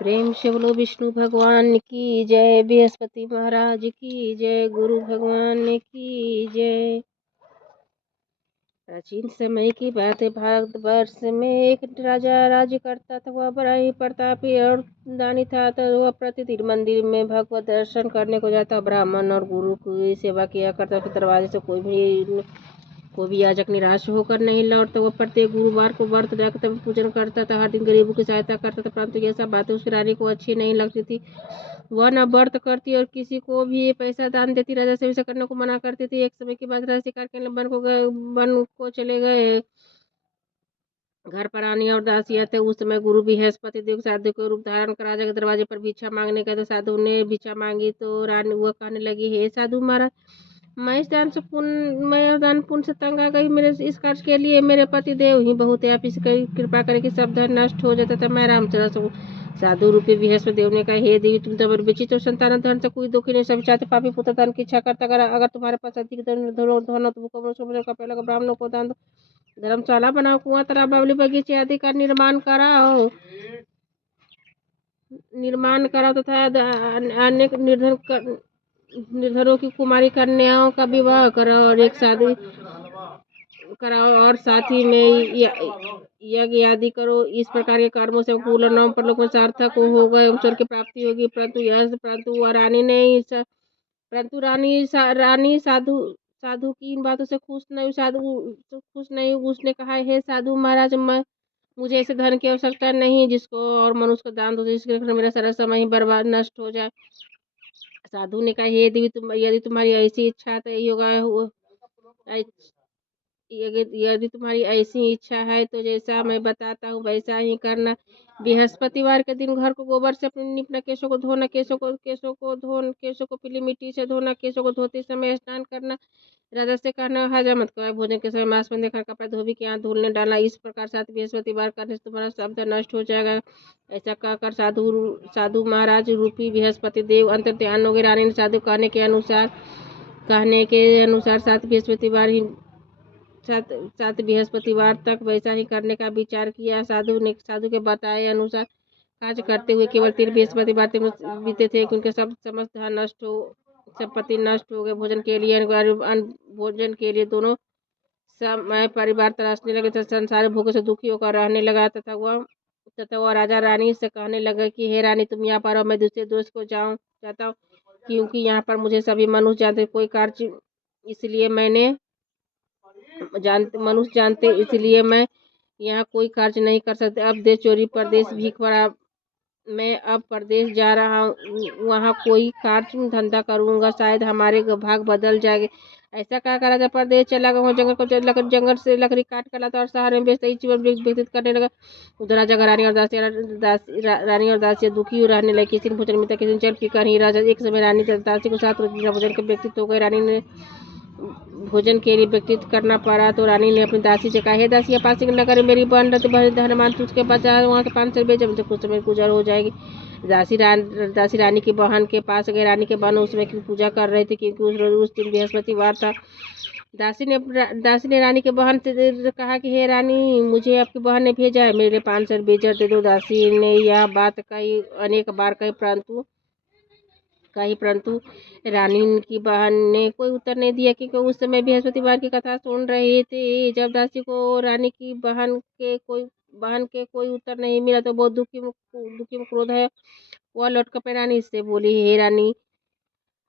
प्रेम से बोलो विष्णु भगवान की जय, बृहस्पति महाराज की जय, गुरु भगवान की जय। प्राचीन समय की बात है। भारतवर्ष में एक राजा राज्य करता था। वह बड़ा ही प्रतापी और दानी था। तो वह प्रतिदिन मंदिर में भगवत दर्शन करने को जाता। ब्राह्मण और गुरु की सेवा किया करता। उसके दरवाजे से कोई भी याचक निराश होकर नहीं लौटता। वह प्रत्येक गुरुवार को व्रत रखकर पूजन करता था। हर दिन गरीबों की सहायता करता था। परंतु यह सब बातें उसकी रानी को अच्छी नहीं लगती थी। वह न व्रत करती और किसी को भी पैसा दान देती। राजा से ऐसा करने को मना करती थी। एक समय की बात, राजा शिकार के लिए वन को चले गए। घर पर रानी और दासियां थे। उस समय गुरु बृहस्पति देव साधु को रूप धारण कर राजा के दरवाजे पर भिक्षा मांगने गए। तो साधु ने भिक्षा मांगी तो रानी वह कहने लगी, हे साधु महाराज, मैं इस दान पुण्य से तंग आ गई। मेरे इस कार्य के लिए मेरे पति देव ही बहुत है। आप इसकी कृपा करें कि सब धन नष्ट हो जाता था, मैं राम चला सकूं। साधु रूपी बृहस्पति देव ने कहा, हे देवी, तुम तो विचित्र संतान, धन से कोई दुखी नहीं, सब चाहते पापी पुत्र धन की इच्छा करता। अगर तुम्हारे पास अधिक धन हो तो पहले ब्राह्मणों को दान दो, धर्मशाला बनाओ, कुआं तालाब बावली बगीचे आदि का निर्माण कराओ तथा अनेक निर्धनों की कुमारी कन्याओं का विवाह कराओ और एक शादी कराओ और साथ ही में यज्ञ आदि करो। इस प्रकार के कर्मों से पूर्ण नाम पर लोग सार्थक होगा, ईश्वर की प्राप्ति होगी। रानी साधु की इन बातों से खुश नहीं। उसने कहा, हे साधु महाराज, मुझे ऐसे धन की आवश्यकता नहीं जिसको और मनुष्य को दान दो, जिसके मेरा सारा समय ही बर्बाद नष्ट हो जाए। साधु ने कहा, हे देवी, यदि तुम्हारी ऐसी इच्छा यदि तुम्हारी ऐसी इच्छा है तो जैसा मैं बताता हूँ वैसा ही करना। बृहस्पतिवार के दिन घर को गोबर से अपने निपना, केशों को धोना, केशों को पीली मिट्टी से धोना, केशों को धोते समय स्नान करना, राजा से कहना, हजम मत करो, भोजन के समय मांस बंद देखा, कपड़ा धोबी के यहाँ धुलने डालना। इस प्रकार साथ बृहस्पतिवार करने से तुम्हारा शब्द नष्ट हो जाएगा। ऐसा कहकर साधु महाराज रूपी बृहस्पति देव अंतर ध्यान हो गए। रानी ने साधु कहने के अनुसार सात बृहस्पतिवार तक वैसा ही करने का विचार किया। साधु के बताए अनुसार कार्य करते हुए केवल 3 बृहस्पतिवार बीते थे, क्योंकि सब समस्त धन नष्ट हो, संपत्ति नष्ट हो गए। भोजन के लिए दोनों समय परिवार तराशने लगे तथा संसार भोगों से दुखी होकर रहने लगा। तथा वह राजा रानी से कहने लगा कि हे रानी, तुम यहाँ पर, और मैं दूसरे देश को जाता हूँ, क्योंकि यहाँ पर मुझे सभी मनुष्य जानते, कोई कार्य इसलिए मनुष्य जानते, इसलिए मैं यहाँ कोई कार्य नहीं कर सकते। अब देश चोरी परदेश भीख पड़ा, मैं अब परदेश जा रहा हूँ, वहाँ कोई कार्य धंधा करूँगा, शायद हमारे भाग बदल जाएंगे। ऐसा कहा राजा परदेश चला गया। जंगल से लकड़ी काट कर लाता और शहर में बेचता ही जीवन व्यतीत करने लगा। उधर राजा का रानी और दासियां दुखी रहने लगी। किसी ने भोजन मिलता, किसी ने जल पीकर ही राजा। एक समय रानी दासी को 7 रोज भोजन के व्यतीत हो गए। रानी ने भोजन के लिए व्यतीत करना पड़ा तो रानी ने अपनी दासी से कहा, हे दासी, पास नगर मेरी बहन धनमान तुझके पास जा, वहाँ के 500 रुपये जब कुछ समय गुजर हो जाएगी। दासी रानी की बहन के पास गई। रानी के बहन उसमें की पूजा कर रही थी, क्योंकि उस दिन बृहस्पतिवार था। दासी ने रानी के बहन से कहा कि हे रानी, मुझे आपकी बहन ने भेजा है, मेरे लिए 500 रुपये दे दो। दासी ने यह बात कही, अनेक बार परंतु रानी की बहन ने कोई उत्तर नहीं दिया, क्योंकि उस समय बृहस्पतिवार की कथा सुन रही थी। जब दासी को रानी की बहन के कोई उत्तर नहीं मिला तो बहुत दुखी में क्रोध है वह लौटकर अपनी रानी से बोली, हे रानी,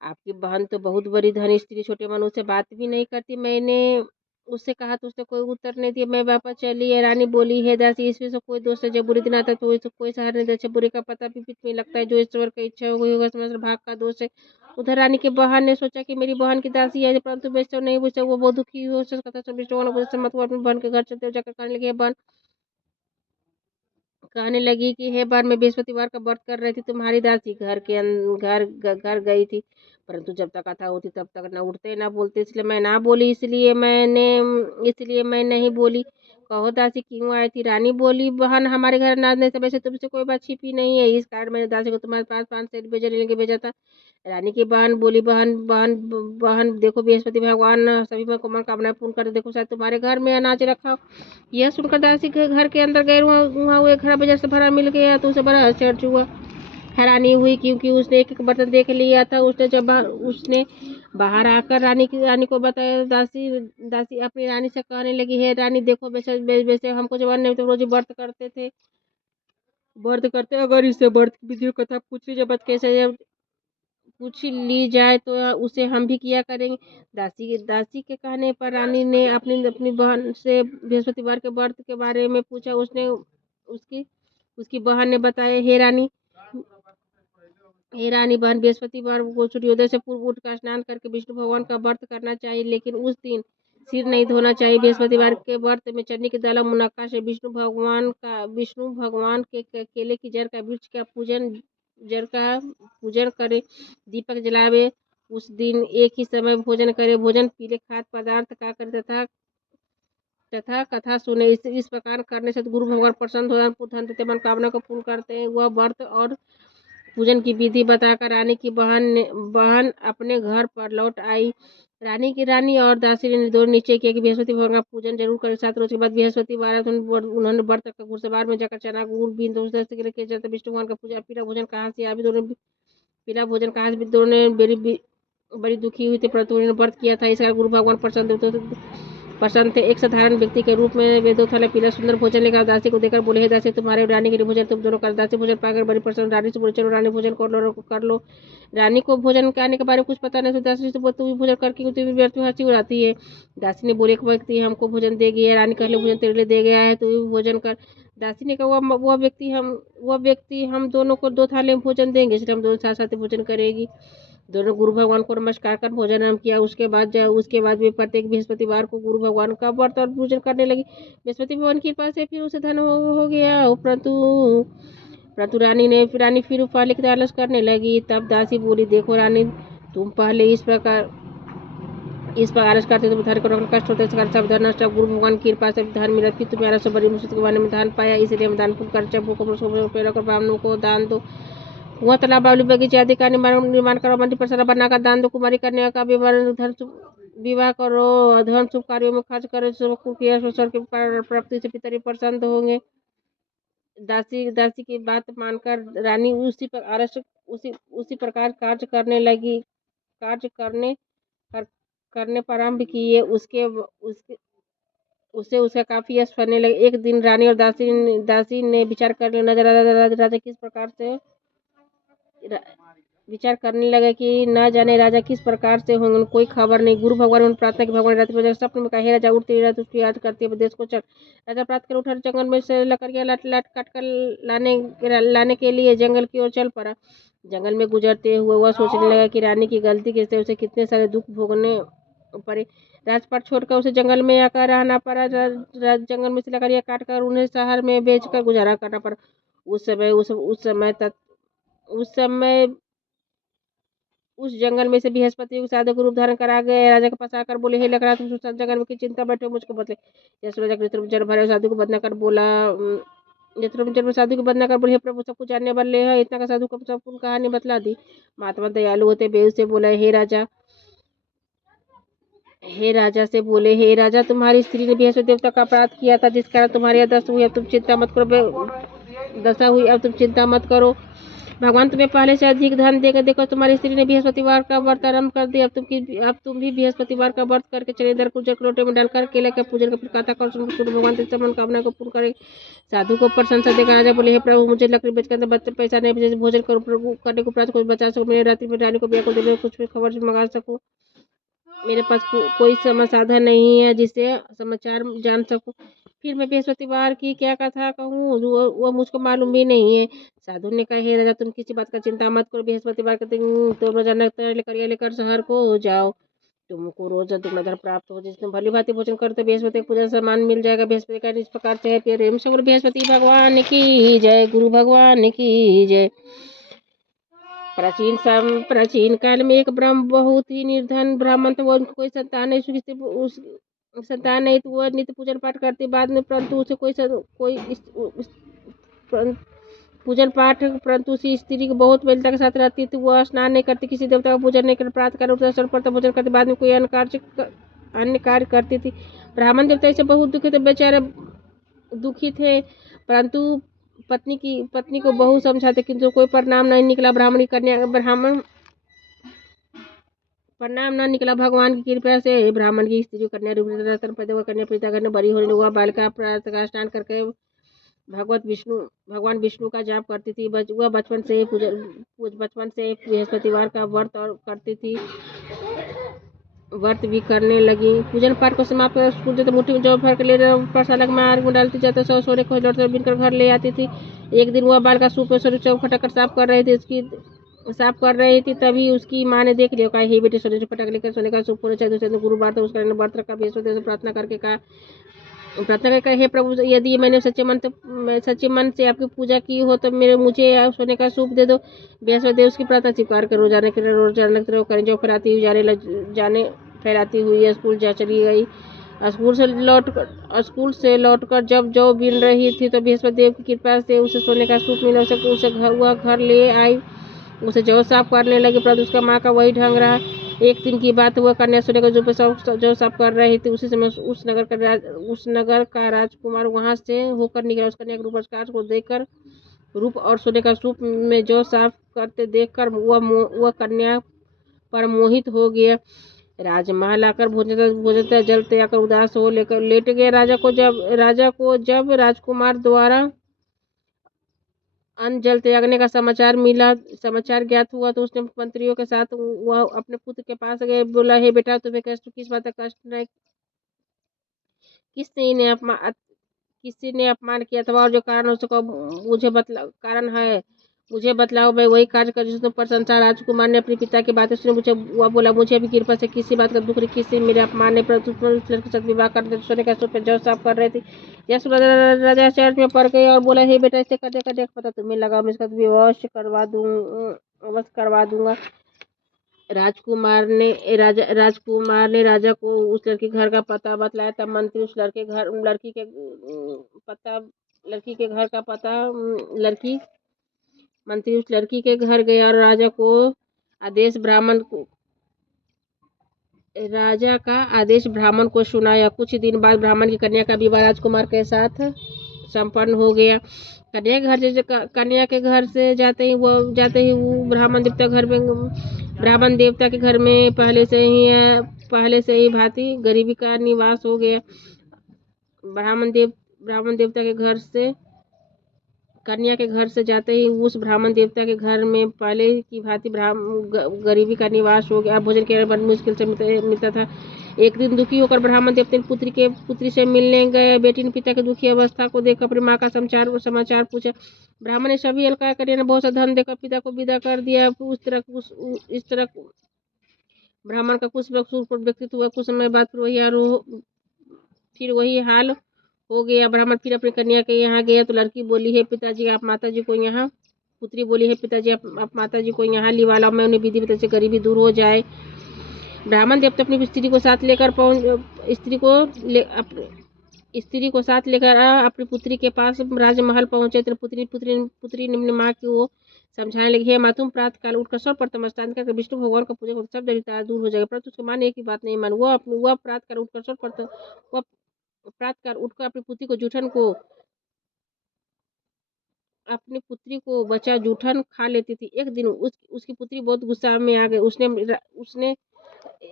आपकी बहन तो बहुत बड़ी धनी स्त्री, छोटे मनुष्य से बात भी नहीं करती। मैंने उससे कहा तो उसने कोई उत्तर नहीं दिया, मैं वापस चली। है रानी बोली, हे दासी, इसमें से कोई दोष है? जब बुरे दिन आता तो कोई सहारा नहीं देता। बुरे का पता भी में लगता है, जो ईश्वर की इच्छा हो गई होगा, समझ भाग का दोष है। उधर रानी के बहन ने सोचा कि मेरी बहन की दासी है, परंतु बेचता नहीं पूछता, वो बहुत दुखी हो अपनी बहन के घर चलते जाकर कहने लगे, कि हे बार मैं बृहस्पतिवार का व्रत कर रही थी, तुम्हारी दासी घर गई थी, परंतु जब तक कथा होती तब तक न उठते न बोलते, इसलिए मैं नहीं बोली। कहो दासी, क्यों आई थी? रानी बोली, बहन हमारे घर नाचने से वैसे तुमसे कोई बात छिपी नहीं है, इस कारण मैंने दासी को तुम्हारे पास 500 रुपये लेने के भेजा था। रानी की बहन बोली, बहन देखो, बृहस्पति भगवान सभी में मनोकामना पूर्ण करते, देखो शायद तुम्हारे घर में अनाज रखा। यह सुनकर दासी के घर के अंदर गए। वहाँ वो एक खरा बाजार से भरा मिल गया तो उसे बड़ा आश्चर्य हुआ। हैरानी हुई क्योंकि उसने एक एक बर्तन देख लिया था। उसने बाहर आकर रानी को बताया। दासी दासी अपनी रानी से कहने लगी, हे रानी देखो, वैसे वैसे हमको जवान नहीं तो रोज व्रत करते थे, व्रत करते, अगर इससे व्रत की विधि कथा पूछी जब कैसे पूछ ली जाए तो उसे हम भी किया करेंगे। दासी के कहने पर रानी ने अपनी अपनी बहन से बृहस्पतिवार के व्रत के बारे में पूछा। उसने उसकी उसकी बहन ने बताया, हे रानी बहन, बृहस्पतिवार को सूर्योदय से पूर्व उठकर स्नान करके विष्णु भगवान का व्रत करना चाहिए, लेकिन उस दिन सिर नहीं धोना चाहिए। बृहस्पतिवार के व्रत में चने की दाल मुनक्का से विष्णु भगवान के केले की जड़ का वृक्ष का पूजन करे, दीपक जलावे। उस दिन एक ही समय भोजन करे, भोजन पीले खाद्य पदार्थ का करे तथा कथा सुने। इस प्रकार करने से गुरु भगवान प्रसन्न हो धन तथा मनोकामना को पूर्ण करते हैं। वह व्रत और पूजन की विधि बताकर रानी की बहन अपने घर पर लौट आई। रानी और दासी ने दोनों निश्चय किया कि बृहस्पति भगवान का पूजन जरूर करें। 7 रोज के बाद बृहस्पतिवार उन्होंने व्रत का घुड़सवार में जाकर चना गुड़ बीन विष्णु भगवान का पूजा। पीला भोजन कहाँ से अभी दोनों पीला भोजन कहाँ से दोनों ने बड़ी दुखी हुई थी, परंतु उन्होंने व्रत किया था। इस गुरु भगवान प्रसन्न थे। एक साधारण व्यक्ति के रूप में वे 2 थाला पीला सुंदर भोजन लेकर दासी को देकर बोले, हे दासी, तुम्हारे रानी के लिए भोजन तुम दोनों कर। दासी भोजन पाकर बड़ी प्रसन्न रानी से बोले, चलो रानी भोजन कर लो। रानी को भोजन करने के बारे में कुछ पता नहीं, तो दासी से बोले, तू भी भोजन करके व्यर्थ में हंसी उड़ाती है। दासी ने बोले, एक व्यक्ति हमको भोजन दे गया है। रानी कहले, भोजन तेरे लिए दे गया है, तू भी भोजन कर। दासी ने कहा, वह व्यक्ति हम दोनों को 2 थाले में भोजन देंगे, इसलिए हम दोनों साथ साथ भोजन करेगी। दोनों गुरु भगवान को नमस्कार कर भोजन आरंभ किया। उसके बाद वे प्रत्येक बृहस्पतिवार को गुरु भगवान का व्रत और पूजन करने लगी। बृहस्पति भगवान की कृपा से फिर उसे धन हो गया। परंतु रानी फिर पहले की आलस करने लगी। तब दासी बोली, देखो रानी, तुम पहले इस प्रकार आलस करते तो धन को कष्ट होते, सब धन नष्ट। गुरु भगवान की कृपा से धन मिला, फिर तुम्हें आलस बड़ी मुश्किल के बारे में धन पाया, इसलिए हम दान कर ब्राह्मणों को दान दो। कुआं, तालाब, बावली, बगीचे आदि का निर्माण करो, मंदिर परिसर बनाकर दान दो, कुमारी कन्या का विवाह करो, धन शुभ कार्यों में खर्च करो, की प्राप्ति से पिता प्रसन्न होंगे। दासी की बात मानकर रानी उसी प्रकार कार्य करने प्रारंभ किए। उससे उसका काफी यश फलने लगे। एक दिन रानी और दासी ने विचार कर लिया, राजा किस प्रकार से विचार करने लगा कि न जाने राजा किस प्रकार से होंगे, कोई खबर नहीं। गुरु भगवान ने प्रार्थना की, भगवान रात्रि स्वप्न में कहा, हे राजा, उठती रात उसकी याद करती है, देश को चल। राजा प्राप्त कर उठा, जंगल में से लकड़ियां लाट काट कर लाने के लिए जंगल की ओर चल पड़ा। जंगल में गुजरते हुए वह सोचने लगा कि रानी की गलती के उसे कितने सारे दुख भोगने पड़े। राजपाट छोड़कर उसे जंगल में आकर रहना पड़ा। जंगल में से लकड़ियां काट कर उन्हें शहर में बेचकर गुजारा करना पड़ा। उस जंगल में से बृहस्पति को साधु को रूप धारण करा गए। राजा के पास आकर बोले, हे लकड़ा, तुम जंगल में की चिंता बैठे हो, मुझको बदले। राजा के नेत्र भरे साधु को बदना कर बोला, साधु को बदना कर बोले, हे प्रभु, सब कुछ जानने वाले है, इतना का साधु को संपूर्ण कहानी बतला दी। महात्मा दयालु होते बेउस से बोला, हे राजा, तुम्हारी स्त्री ने बृहस्पति देवता का अपराध किया था, जिस कारण तुम्हारी दशा हुई। अब तुम चिंता मत करो, भगवान तुम्हें पहले से अधिक धन देकर, देखो तुम्हारी स्त्री ने बृहस्पतिवार का व्रत आरंभ कर दिया। अब तुम भी बृहस्पतिवार का व्रत करके चने दर लोटे में डालकर केले का पूजन कर कथा कर भगवान तेरी मनोकामना को पूर्ण करे। साधु को प्रशंसा देकर राजा बोले, हे प्रभु, मुझे लकड़ी बेचकर पैसा नहीं भोजन करने को प्राप्त बचा सको, मेरे रात्रि में रानी को ब्याह को देने कुछ भी खबर मंगा सको। मेरे पास कोई साधन नहीं है जिससे समाचार जान सकूं। फिर मैं बृहस्पतिवार की क्या कथा कहूँ, वो मुझको मालूम भी नहीं है। साधु ने कहा, हे राजा, तुम किसी बात का चिंता मत करो। बृहस्पतिवार के दिन तुम रोजाना लेकर शहर को जाओ, तुमको रोज दुगना धन प्राप्त हो। जिसने भली भांति भोजन करते बृहस्पति पूजा सामान मिल जाएगा। बृहस्पति का इस प्रकार से प्रेम से बोलो, बृहस्पति भगवान की जय, गुरु भगवान की जय। प्राचीन काल में एक बहुत ही निर्धन ब्राह्मण था। वो उनको कोई संतान नहीं, तो वह नित्य पूजन पाठ करती। बाद में परंतु उसे पूजन पाठ, परंतु उसी स्त्री को बहुत बलता के साथ रहती थी। वह स्नान नहीं करती, किसी देवता का पूजन नहीं करती, प्रातः काल उठकर पर भोजन करती, बाद में कोई अन्य कार्य करती थी। ब्राह्मण देवता इसे बहुत दुखी थे, बेचारे दुखी थे, पत्नी को बहू समझाते किंतु कोई परिणाम नहीं निकला। ब्राह्मण न निकला। भगवान की कृपा से ब्राह्मण की स्त्री कन्या रतन पद व कन्या पिता घर बड़ी होने हुआ। बालिका प्रातः स्नान करके भगवान विष्णु का जाप करती थी। वह बचपन से बृहस्पतिवार का व्रत और करती थी। व्रत भी करने लगी। पूजन पाठ को समाप्त कर स्कूल जाते मुट्ठी में जब भर के ले पाठशाला में आग में डालती जाते सोने को लौटकर बिनकर घर ले आती थी। एक दिन वह बालिका सूप में फटाकर साफ कर रही थी तभी उसकी माँ ने देख लिया। कहा, हे बेटे, सोने से फटाक लेकर सोने का सूप होना चाहिए। दूसरे दिन गुरुवार था, उसका व्रत रखा। बृहस्पति से प्रार्थना करके हे प्रभु, यदि मैंने सच्चे मन से आपकी पूजा की हो तो मुझे सोने का सूप दे दो। बृहस्पति देव उसकी प्रार्थना स्वीकार कर रोजाना करें। जो फैलाती हुई स्कूल जा चली गई। स्कूल से लौटकर जब जौ बीन रही थी तो बृहस्पति देव की कृपा से उसे सोने का सूप मिला। उसे घर ले आई। उसे जौ साफ करने लगी, परंतु उसका माँ का वही ढंग रहा। एक दिन की बात, वह कन्या सोने का जौ साफ कर रही थी। उसी समय उस नगर का राजकुमार वहां से होकर निकला। उस कन्या के रूप को देखकर, रूप और सोने का सूप में जौ साफ करते देखकर वह कन्या पर मोहित हो गया। राजमहल आकर भोजन जल त्याग कर उदास हो लेकर लेट गया। राजा को जब राजकुमार द्वारा अन्न जल त्यागने का समाचार ज्ञात हुआ तो उसने मंत्रियों के साथ वह अपने पुत्र के पास गए। बोला, हे बेटा, तुम्हें किस बात का कष्ट नहीं, किसी ने अपमान किया था और जो कारण हो सका मुझे बतलाओ। मैं वही कार्य कर जिसमें प्रशंसा। राजकुमार ने अपने पिता की बातें सुनी। वह बोला, मुझे भी कृपा से किसी बात का दुख नहीं, किसी मेरे अपमान ने, परंतु उस लड़के के साथ विवाह कर सोने का सूप जौ साफ कर रहे थे। यह सुन राजा चर्च में पड़ गए और बोला, हे बेटा, इसे करने का पता तुम्हें लगा, मैं इसका विवाह अवश्य करवा दूंगा। राजकुमार ने राजा को उस लड़की घर का पता बतलाया। तब मंत्री उस लड़की के घर गया और राजा का आदेश ब्राह्मण को सुनाया। कुछ दिन बाद ब्राह्मण की कन्या का विवाह राजकुमार के साथ संपन्न हो गया। कन्या के घर से जाते ही वो ब्राह्मण देवता के घर में पहले से ही भांति गरीबी का निवास हो गया। ब्राह्मण देवता के घर से कन्या के घर से जाते ही उस ब्राह्मण देवता के घर में पहले की भांति गरीबी का निवास हो गया। भोजन के बड़ी मुश्किल से मिलता था। एक दिन दुखी होकर ब्राह्मण देवता ने पुत्री से मिलने गए। बेटी ने पिता की दुखी अवस्था को देखकर अपनी माँ का समाचार पूछा। ब्राह्मण ने सभी अलका कन्या ने बहुत सा धन देकर पिता को विदा कर दिया। इस तरह ब्राह्मण का कुछ व्यक्तित्व हुआ। कुछ समय बाद फिर वही हाल हो गया। ब्राह्मण फिर अपनी कन्या के यहाँ गया तो लड़की बोली, हे पिताजी, आप माताजी को यहाँ पुत्री बोली, हे पिताजी, आप माताजी को यहाँ लिवा लाओ, मैं उन्हें विधि विधान से गरीबी दूर हो जाए। ब्राह्मण देवता अपनी स्त्री को साथ लेकर अपनी पुत्री के पास राजमहल पहुंचे। तो पुत्री ने अपनी माँ को समझाने लगी, हे माँ, तुम प्रातः काल उठकर सर्वप्रथम स्नान करके विष्णु भगवान का पूजा करो, सब दरिद्रता दूर हो जाएगा। परंतु उसकी माँ ने एक ही बात नहीं मानी। वह प्रातः काल उठकर अपनी पुत्री को बचा जूठन खा लेती थी। एक दिन उसकी पुत्री बहुत गुस्सा में आ गई। उसने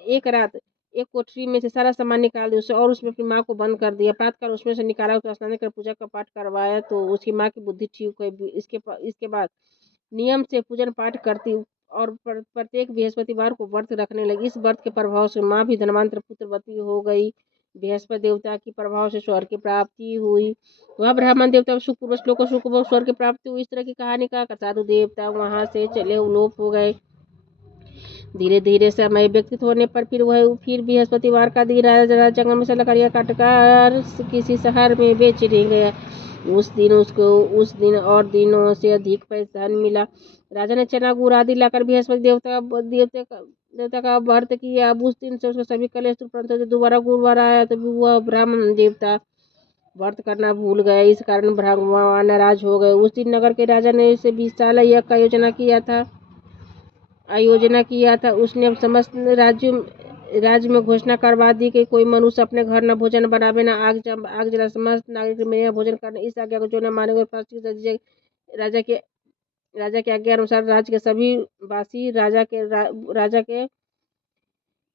एक रात एक कोठरी में से सारा सामान निकाल दिया और उसमें अपनी माँ को बंद कर दिया। प्रातःकाल उसमें से निकाला तो स्नान कर पूजा का पाठ करवाया तो उसकी माँ की बुद्धि ठीक हुई। इसके बाद नियम से पूजन पाठ करती और प्रत्येक बृहस्पतिवार को व्रत रखने लगी। इस व्रत के प्रभाव से माँ भी धनवंतर पुत्रवती हो गई। बृहस्पति देवता के प्रभाव से स्वर्ग की प्राप्ति हुई। वह ब्राह्मण देवता सुखपूर्वक स्वर्ग की प्राप्ति हुई। इस तरह की कहानी का साधु देवता वहां से चले उलोप हो गए। धीरे धीरे समय व्यतीत होने पर फिर बृहस्पतिवार का दिन राजा जंगल में से लकड़ियां काटकर किसी शहर में बेचने गया। उस दिन और दिनों से अधिक पैसा मिला। राजा ने चना गुड़ आदि लाकर बृहस्पति देवता का व्रत किया। अब उस दिन से उसका सभी कलेश परंतु दोबारा गुरुवार आया तो वह ब्राह्मण देवता व्रत करना भूल गए। इस कारण भगवान नाराज हो गए। उस दिन नगर के राजा ने इसे 20 साल यज्ञ का आयोजना किया था। उसने समस्त राज्यों राज्य में घोषणा करवा दी कि कोई मनुष्य अपने घर न भोजन बनावे न आग जला समस्त नागरिक मेरे यहाँ भोजन करने। इस आज्ञा को जो न मानेगा फांसी की सजा। राजा के राजा की आज्ञा अनुसार राज्य के सभी वासी राजा के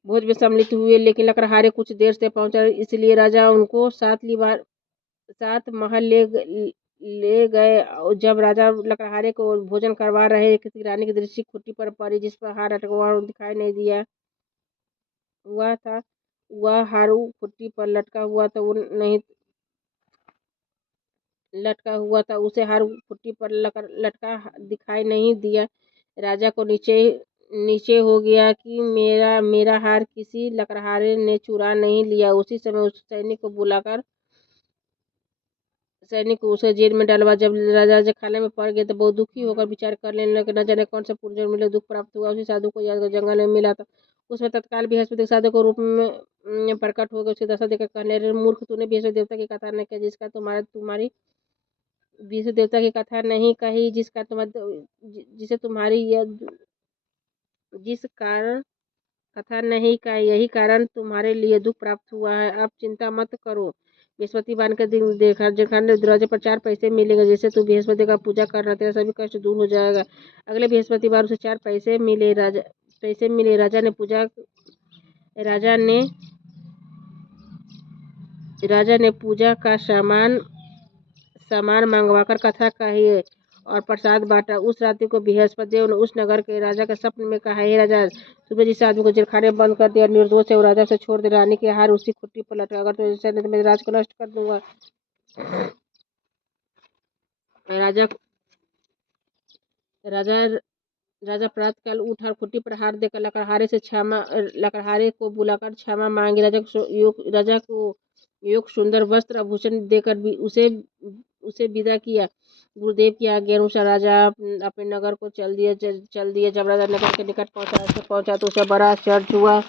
भोज में सम्मिलित हुए, लेकिन लकड़हारे कुछ देर से पहुंचा, इसलिए राजा उनको सात महल ले गए। जब राजा लकड़हारे को भोजन करवा रहे, किसी रानी की दृष्टि खुट्टी पर पड़ी, जिस पर हार अटका हुआ दिखाई नहीं दिया हुआ था। वह हार खुट्टी पर लटका हुआ था, वो नहीं लटका हुआ था, उसे हार खुट्टी पर लटका दिखाई नहीं दिया। राजा को नीचे हो गया कि मेरा हार किसी लकड़हारे ने चुरा नहीं लिया। उसी समय उस सैनिक को उसे जेल में डालवा। जब राजा खाने में पड़ गए तो बहुत दुखी होकर विचार कर लेने लगे, न जाने कौन सा पुनर्जन्म मिले, दुख प्राप्त हुआ। उसी साधु को याद जंगल में मिला था। उसमें तत्काल बृहस्पति साधु के रूप में प्रकट हो गए। उसकी दशा देखकर कहने लगे, मूर्ख, तूने बृहस्पति देवता की कथा नहीं कही, बृहस्पति देवता की कथा नहीं कही, जिसे तुम्हारी जिस कारण कथा नहीं का, यही कारण तुम्हारे लिए दुख प्राप्त हुआ है। अब चिंता मत करो। बृहस्पतिवार के दिन दरवाजे पर 4 पैसे मिलेंगे, जिससे तू बृहस्पति का पूजा करना, तेरा सभी कष्ट दूर हो जाएगा। अगले बृहस्पतिवार उसे 4 पैसे मिले। राजा ने पूजा का सामान मंगवाकर कथा कही और प्रसाद बांटा। उस रात्रि को बृहस्पति देव ने उस नगर के राजा के स्वप्न में कहा, हे राजा, तुमने जिस आदमी को जेलखाने में बंद कर दिया निर्दोष है, वो राजा से छोड़ दे। रानी के हार उसी खुट्टी पर लटका, अगर तो ऐसा नहीं तो मेरे राज को नष्ट कर दूंगा। राजा प्रातःकाल उठा और खुट्टी पर हार देकर लकड़हारे को बुलाकर क्षमा मांगी। राजा को योग सुंदर वस्त्र आभूषण देकर भी उसे विदा किया। गुरुदेव की आज्ञा अनुसार राजा अपने नगर को चल दिया। जब राजा नगर के निकट पहुंचा तो उसे बड़ा आश्चर्य हुआ।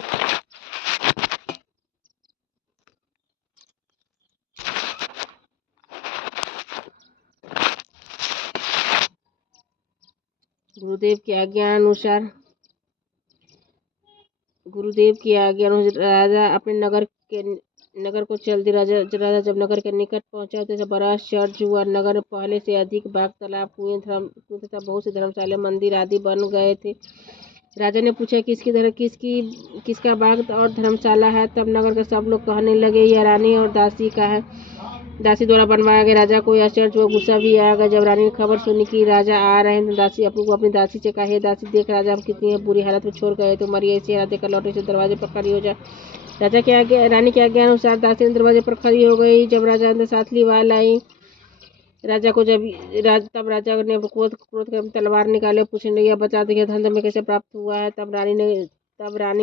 गुरुदेव की आज्ञा अनुसार राजा अपने नगर को चल दिया। राजा जब नगर के निकट पहुंचा तो उसे बड़ा आश्चर्य हुआ। नगर में पहले से अधिक बाग, तालाब, कुएं तथा बहुत से धर्मशाला, मंदिर आदि बन गए थे। राजा ने पूछा, किसका बाग और धर्मशाला है? तब नगर के सब लोग कहने लगे, यह रानी और दासी का है, दासी द्वारा बनवाया गया। राजा को आश्चर्य हुआ, गुस्सा भी आ गया। जब रानी ने खबर सुनी कि राजा आ रहे हैं तो अपनी दासी से कहा, हे दासी, देख राजा हम कितनी बुरी हालत में छोड़ गए, तुम्हारी ऐसी हालत देखकर लौटे से दरवाजे पर खड़ी हो जा। रानी की आज्ञा अनुसार दासी दरवाजे पर खड़ी हो गई। जब राजा अंदर साथली वाल आई, तब राजा ने क्रोध कर तलवार निकाले, पूछने लगे, यह बता दो, धन में कैसे प्राप्त हुआ है? तब रानी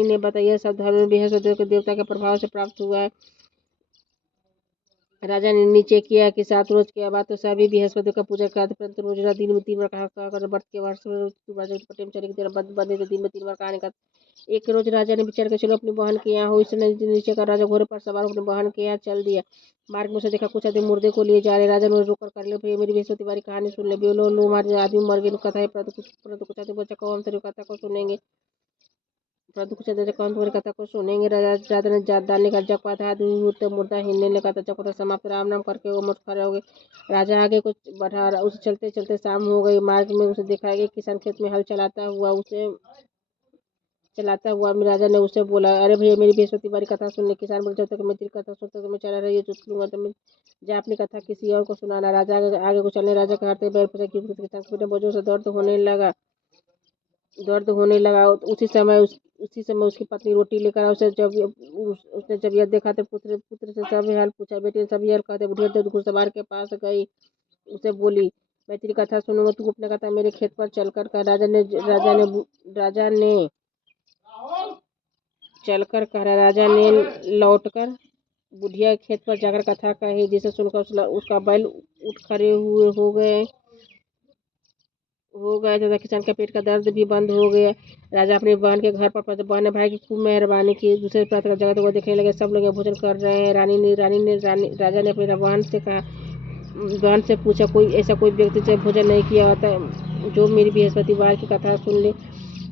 ने बताया, सब धर्म बृहस्पति के देवता के प्रभाव से प्राप्त हुआ है। राजा ने निश्चय किया कि 7 रोज के बाद तो सभी बृहस्पति का पूजा करते, परंतु रोजाना दिन में 3 बार कहा व्रत के वर्ष पटे में चले की तरह बंदे तो दिन में 3 बार कहानी का। एक रोज राजा ने विचार कर, चलो अपनी बहन के यहाँ हो। इस नीचे का राजा घोड़े पर सवार अपनी बहन के यहाँ चल दिया। मार्ग में उसे देखा कुछ आदमी मुर्दे को लिए जा रहे। राजा ने रोक कर ले, भैया मेरी बृहस्पति वाली कहानी सुन ले। हमारे आदमी मर गए कथा है, परंतु कुछ आदमी बच्चा को हम तेरी कथा को सुनेंगे। तुम्हारी कथा को सुनेंगे। राजा ने डालने का जब था, मुर्दा हिलने लगा था। जब समाप्त राम नाम करके वो मुठ खड़े हो गए। राजा आगे कुछ बढ़ा, उसे चलते चलते शाम हो गई। मार्ग में उसे देखा कि किसान खेत में हल चलाता हुआ राजा ने उसे बोला, अरे भैया मेरी बृहस्पति वाली कथा सुन ले। किसान बोले, जब तक मैं तेरी कथा सुनता तो मैं चला रही है, लूंगा तो मैं जा अपनी कथा किसी और को सुनाना। राजा आगे को चलने, राजा का हाथ पैर पूछा कि किसान के बोझों से दर्द होने लगा। उसी समय उसकी पत्नी रोटी लेकर उसने जब यह देखा तो पुत्र से सब हाल पूछा। बेटे ने सब हाल कहते बुढ़िया घुड़सवार के पास गई, उसे बोली, मैं तेरी कथा सुनूंगा, तू अपने कथा मेरे खेत पर चलकर कह। राजा ने लौटकर बुढ़िया खेत पर जाकर कथा कही, जिसे सुनकर उसका बैल उठ खड़े हो गए तथा किसान का पेट का दर्द भी बंद हो गया। राजा अपनी बहन के घर पर पहुंचा। बहन ने भाई की खूब मेहरबानी की। दूसरे प्रातः जगह तो वो देखने लगे, सब लोग भोजन कर रहे हैं। राजा ने अपनी बहन से पूछा, कोई व्यक्ति जब भोजन नहीं किया होता जो मेरी बृहस्पतिवार की कथा सुन ले।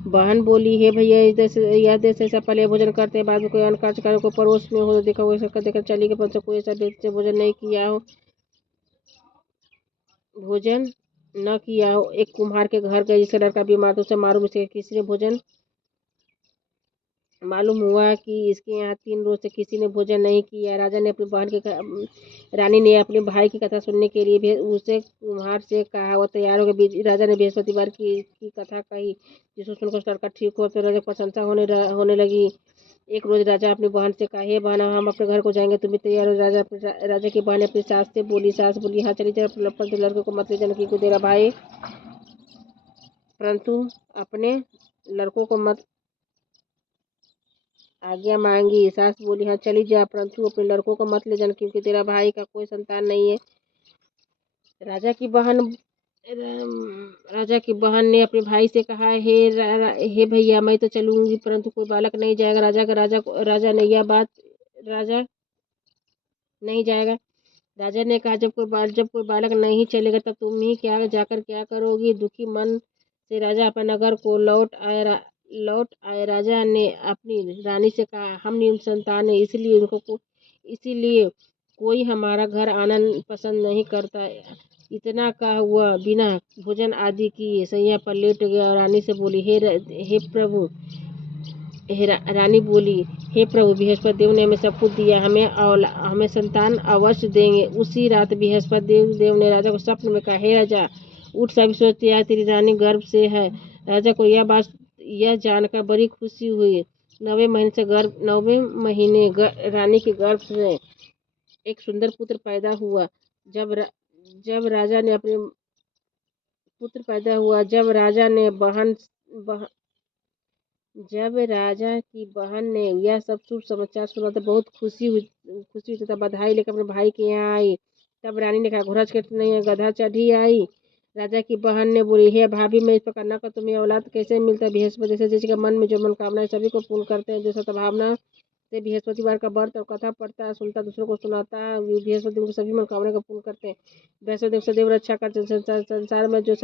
बहन बोली, हे भैया यह देश ऐसा पहले भोजन करते हैं, बाद में कोई अन्य कार्य को पड़ोस में हो तो देखा, वैसा कर देखकर चली गई, परंतु कोई ऐसा व्यक्ति से भोजन नहीं किया हो, भोजन न किया हो। एक कुम्हार के घर गए, जिसका लड़का बीमार था, उसे मालूम से किसी ने भोजन मालूम हुआ कि इसके यहाँ 3 रोज से किसी ने भोजन नहीं किया। राजा ने अपनी बहन की रानी ने अपने भाई की कथा सुनने के लिए उसे कुम्हार से कहा। वह तैयार हो गए। राजा ने बृहस्पतिवार की कथा कही, जिसको सुनकर लड़का ठीक हुआ तो राजा प्रशंसा होने लगी। एक रोज राजा अपनी बहन से कहा, हे बहन, हम अपने घर को जाएंगे, तुम भी तैयार हो। राजा की बहन अपनी सास से बोली, सास बोली, हाँ चली जाए, परंतु लड़के को मत ले जाना, क्योंकि तेरा भाई, परंतु अपने लड़कों को मत आज्ञा मांगी। सास बोली, हाँ चली जा, परंतु अपने लड़कों को मत ले जाना, क्योंकि तेरा भाई का कोई संतान नहीं है। राजा की बहन राजा की बहन ने अपने भाई से कहा, हे भैया, मैं तो चलूंगी, परंतु कोई बालक नहीं जाएगा। राजा ने यह बात राजा नहीं जाएगा। राजा ने कहा, जब कोई बालक नहीं चलेगा, तब तुम ही जाकर क्या करोगी। दुखी मन से राजा अपने नगर को लौट आए। राजा ने अपनी रानी से कहा, हम निसंतान है, इसीलिए कोई हमारा घर आना पसंद नहीं करता। इतना कहा हुआ बिना भोजन आदि किए सैया पर लेट गया और रानी से बोली, रानी बोली, हे प्रभु, बृहस्पति देव ने हमें सब कुछ दिया, हमें संतान अवश्य देंगे। उसी रात बृहस्पति देव ने राजा को स्वप्न में कहा, हे राजा, उठ, सभी सोचते हैं तेरी रानी गर्भ से है। राजा को यह जानकर बड़ी खुशी हुई। 9वें महीने रानी के गर्भ से एक सुंदर पुत्र पैदा हुआ। जब राजा ने अपने पुत्र पैदा हुआ जब राजा की बहन ने यह सब शुभ समाचार सुना तो बहुत खुशी हुई तथा बधाई लेकर अपने भाई के यहाँ आई। तब रानी ने कहा, घोड़ा चढ़ नहीं है, गधा चढ़ी आई। राजा की बहन ने बोली, हे भाभी, मैं इस प्रकार न कर तुम्हें औलाद कैसे मिलता। बृहस्पति से जिसके मन में जो मनोकामना है सभी को पूर्ण करते हैं, जो सद्भावना से बृहस्पतिवार का व्रत और कथा पढ़ता है, सुनता, दूसरों को सुनाता है, बृहस्पति उनकी सभी मनोकामना को पूर्ण करते हैं। बृहस्पति सदैव रक्षा करते हैं। संसार में जो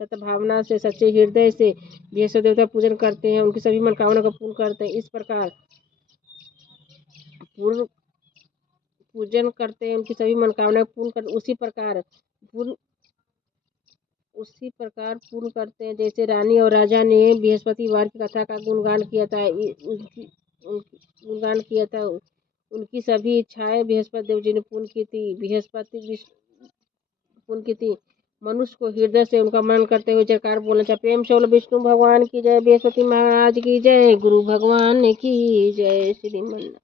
सद्भावना से सच्चे हृदय से बृहस्पति देवता पूजन करते हैं, उनकी सभी मनोकामना को पूर्ण करते हैं। इस प्रकार पूजन करते हैं, उनकी सभी मनोकामना पूर्ण कर उसी प्रकार पूर्ण करते हैं, जैसे रानी और राजा ने बृहस्पतिवार की कथा का गुणगान किया था। उनकी सभी इच्छाएं बृहस्पति देव जी ने पूर्ण की थी। मनुष्य को हृदय से उनका मनन करते हुए जयकार बोलना चाहिए। प्रेम से बोलो, विष्णु भगवान की जय, बृहस्पति महाराज की जय, गुरु भगवान की जय। श्रीमन।